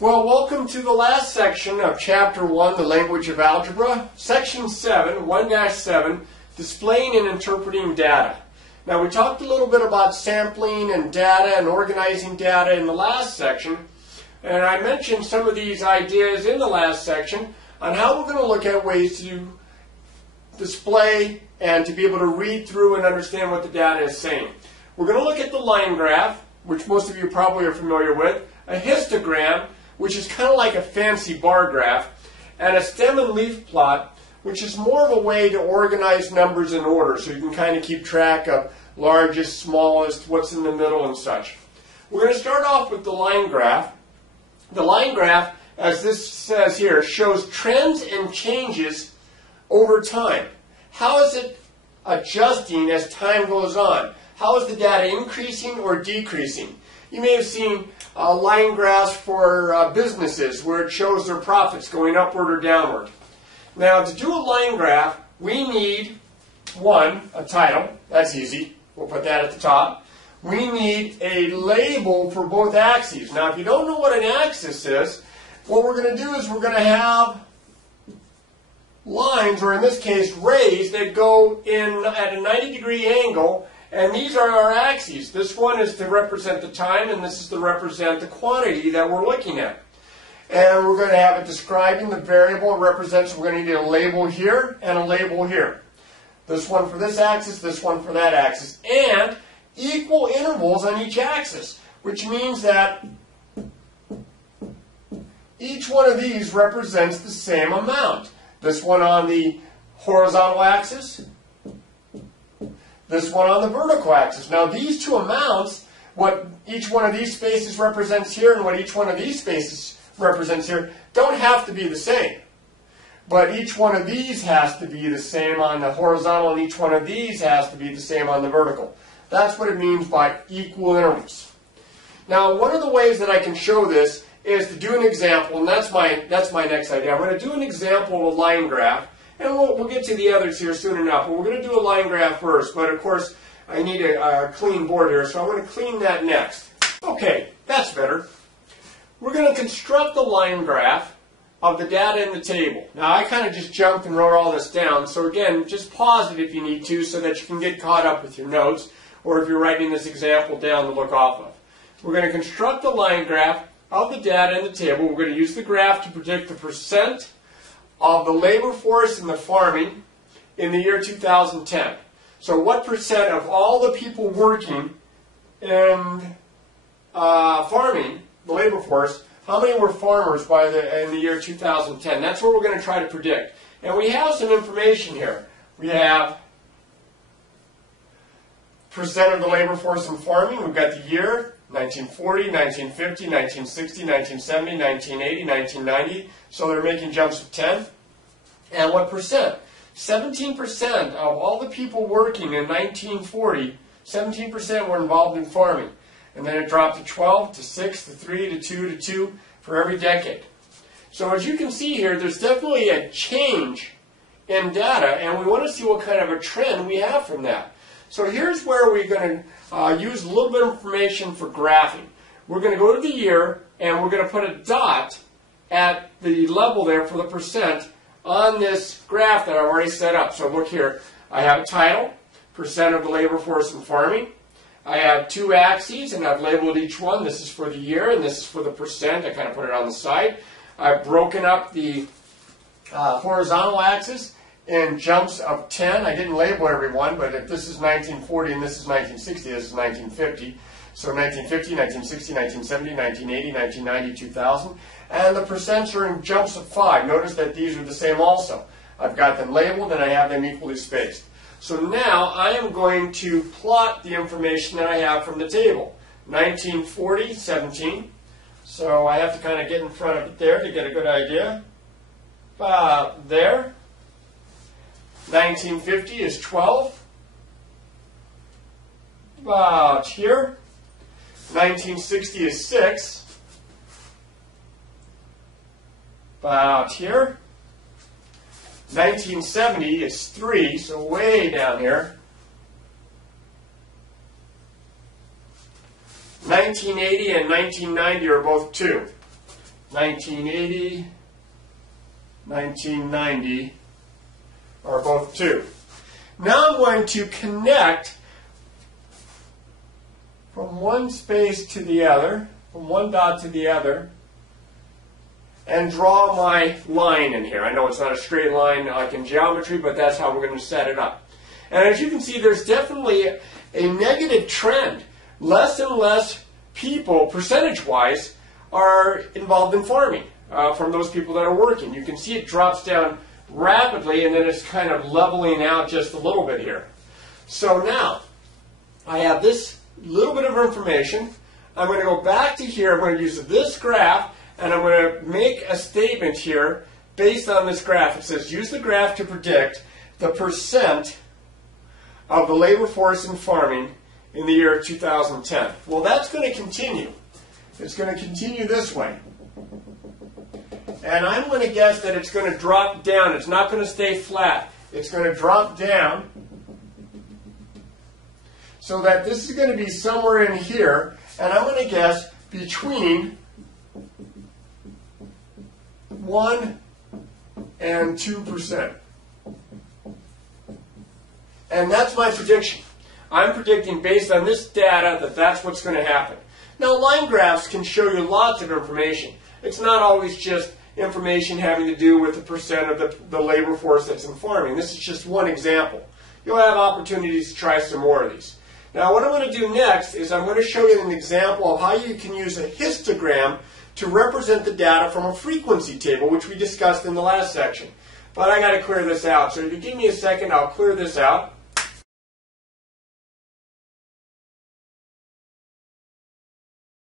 Well, welcome to the last section of Chapter 1, the Language of Algebra, Section 7, 1-7, Displaying and Interpreting Data. Now, we talked a little bit about sampling and data and organizing data in the last section, and I mentioned some of these ideas in the last section on how we're going to look at ways to display and to be able to read through and understand what the data is saying. We're going to look at the line graph, which most of you probably are familiar with, a histogram, which is kind of like a fancy bar graph, and a stem and leaf plot, which is more of a way to organize numbers in order, so you can kind of keep track of largest, smallest, what's in the middle, and such. We're going to start off with the line graph. The line graph, as this says here, shows trends and changes over time. How is it adjusting as time goes on? How is the data increasing or decreasing? You may have seen line graphs for businesses where it shows their profits going upward or downward. Now, to do a line graph, we need, one, a title. That's easy. We'll put that at the top. We need a label for both axes. Now, if you don't know what an axis is, what we're going to do is we're going to have lines, or in this case rays, that go in at a 90-degree angle. And these are our axes. This one is to represent the time, and this is to represent the quantity that we're looking at. And we're going to have it describing the variable it represents. We're going to need a label here and a label here. This one for this axis, this one for that axis. And equal intervals on each axis, which means that each one of these represents the same amount. This one on the horizontal axis, this one on the vertical axis. Now, these two amounts, what each one of these spaces represents here and what each one of these spaces represents here, don't have to be the same. But each one of these has to be the same on the horizontal, and each one of these has to be the same on the vertical. That's what it means by equal intervals. Now, one of the ways that I can show this is to do an example, and that's my next idea. I'm going to do an example of a line graph. And we'll get to the others here soon enough. But we're going to do a line graph first. But of course, I need a clean board here, so I'm going to clean that next. Okay, that's better. We're going to construct the line graph of the data in the table. Now, I kind of just jumped and wrote all this down. So again, just pause it if you need to so that you can get caught up with your notes, or if you're writing this example down to look off of. We're going to construct the line graph of the data in the table. We're going to use the graph to predict the percent of the labor force in the farming in the year 2010. So what percent of all the people working in farming, the labor force, how many were farmers in the year 2010? That's what we're going to try to predict. And we have some information here. We have percent of the labor force in farming. We've got the year, 1940, 1950, 1960, 1970, 1980, 1990. So they're making jumps of 10. And what percent? 17% of all the people working in 1940, 17% were involved in farming. And then it dropped to 12, to 6, to 3, to 2, to 2 for every decade. So as you can see here, there's definitely a change in data, and we want to see what kind of a trend we have from that. So here's where we're going to use a little bit of information for graphing. We're going to go to the year, and we're going to put a dot at the level there for the percent on this graph that I've already set up. So look here, I have a title, percent of the labor force in farming. I have two axes, and I've labeled each one. This is for the year, and this is for the percent. I kind of put it on the side. I've broken up the horizontal axis in jumps of 10. I didn't label every one, but if this is 1940 and this is 1960, this is 1950. So 1950, 1960, 1970, 1980, 1990, 2000. And the percents are in jumps of 5. Notice that these are the same also. I've got them labeled and I have them equally spaced. So now I am going to plot the information that I have from the table. 1940, 17. So I have to kind of get in front of it there to get a good idea. About there. 1950 is 12. About here. 1960 is 6. About here. 1970 is 3, so way down here. 1980 and 1990 are both 2. 1980, 1990 are both 2. Now I'm going to connect from one space to the other, from one dot to the other, and draw my line in here. I know it's not a straight line like in geometry, but that's how we're going to set it up. And as you can see, there's definitely a negative trend. Less and less people, percentage-wise, are involved in farming from those people that are working. You can see it drops down rapidly, and then it's kind of leveling out just a little bit here. So now, I have this little bit of information. I'm going to go back to here. I'm going to use this graph, and I'm going to make a statement here based on this graph. It says, use the graph to predict the percent of the labor force in farming in the year 2010. Well, that's going to continue. It's going to continue this way. And I'm going to guess that it's going to drop down. It's not going to stay flat. It's going to drop down so that this is going to be somewhere in here. And I'm going to guess between 1 and 2%. And that's my prediction. I'm predicting based on this data that that's what's going to happen. Now, line graphs can show you lots of information. It's not always just information having to do with the percent of the labor force that's in farming. This is just one example. You'll have opportunities to try some more of these. Now, what I'm going to do next is I'm going to show you an example of how you can use a histogram to represent the data from a frequency table, which we discussed in the last section. But I got to clear this out. So if you give me a second, I'll clear this out.